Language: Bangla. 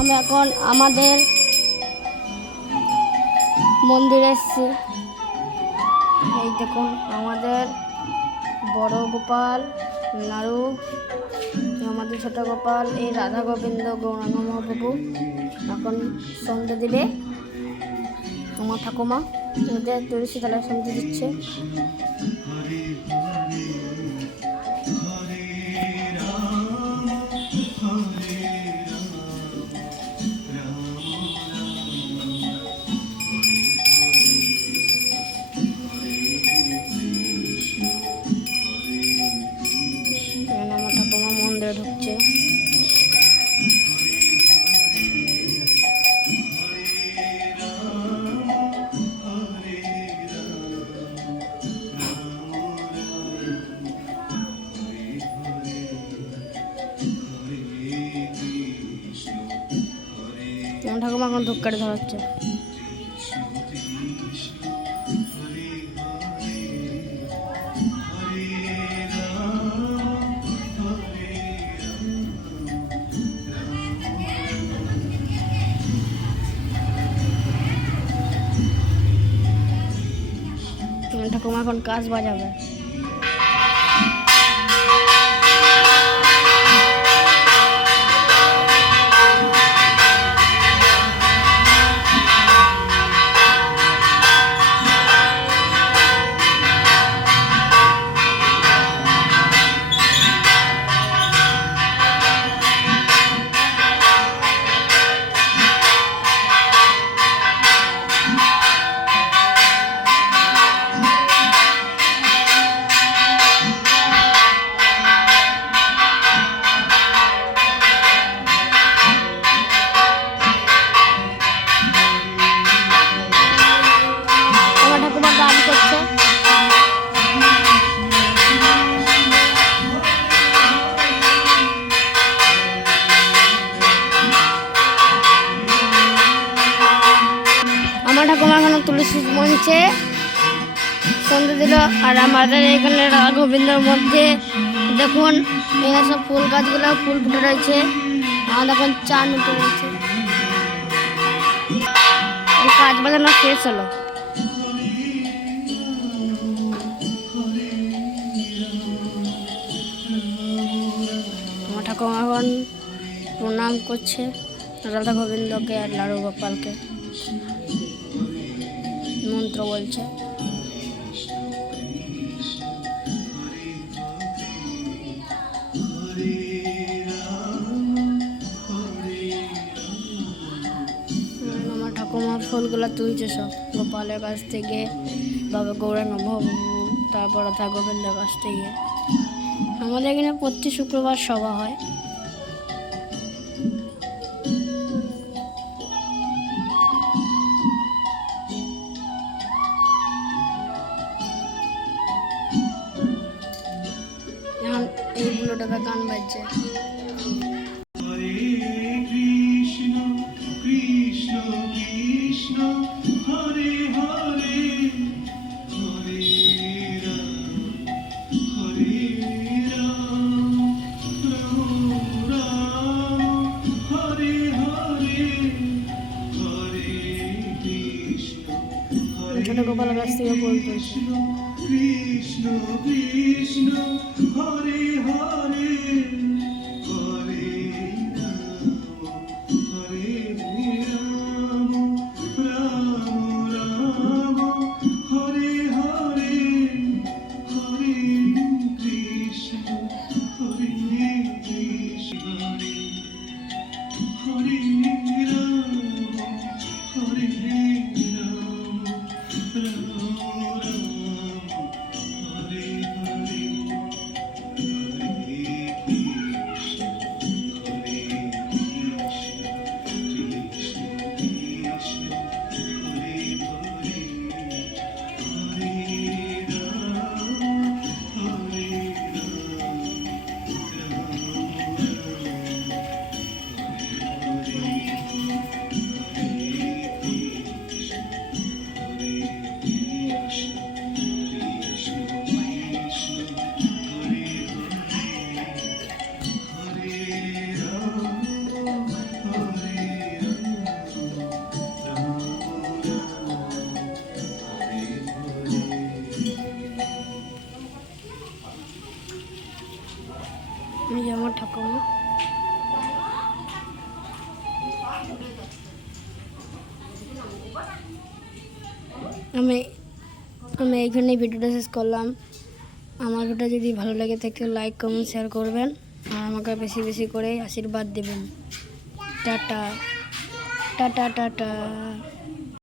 আমি এখন আমাদের মন্দিরে এসেছি। এই দেখুন আমাদের বড় গোপাল নাড়ু, আমাদের ছোট গোপাল, এই রাধা গোবিন্দ গৌরাঙ্গ মহাপ্রভু। এখন সন্ধ্যে দিলে আমার ঠাকুমা ওদের তুলসী তলায় সন্ধ্যে দিচ্ছে। আমার ঠাকুমা মন্দিরে ঢুকছে। আমার ঠাকুমা এখন ধূপকাঠি ধরাচ্ছে। ঠাকুমা এখন কাজ বাজাবে। আমার ঠাকুমা এখন তুলসী মঞ্চে সন্ধ্যে দিল। আর আমাদের এখানে রাধা গোবিন্দের মধ্যে দেখুন এখানে সব ফুল গাছগুলো ফুল ফুটে রয়েছে। আমাদের এখন চান উঠে রয়েছে। কাজ বাজানো শেষ হলো। আমার ঠাকুমা এখন প্রণাম করছে রাধা গোবিন্দকে আর লাড়ু গোপালকে, মন্ত্র বলছে। আমার ঠাকুমা ফুলগুলো তুলছে সব গোপালের কাছ থেকে, বাবা গৌরাঙ্গ মহাপ্রভু, তারপর রাধা গোবিন্দের কাছ থেকে। আমাদের এখানে প্রতি শুক্রবার সভা হয়। এখন এইগুলোটাতে গান বাজছে। ছোট গোপালের কাছ থেকে বল চলছে। কৃষ্ণ কৃষ্ণ হরে হরে হরে হরে রাম রাম রাম হরে হরে হরে কৃষ্ণ হরে কৃষ্ণ হরে রাম হরে এই যে আমার ঠাকুমা। আমি আমি এইখানে ভিডিওটা শেষ করলাম। আমার ভিডিও যদি ভালো লাগে থাকে লাইক কমেন্ট শেয়ার করবেন আর আমাকে বেশি বেশি করে আশীর্বাদ দেবেন। Tata tata tata.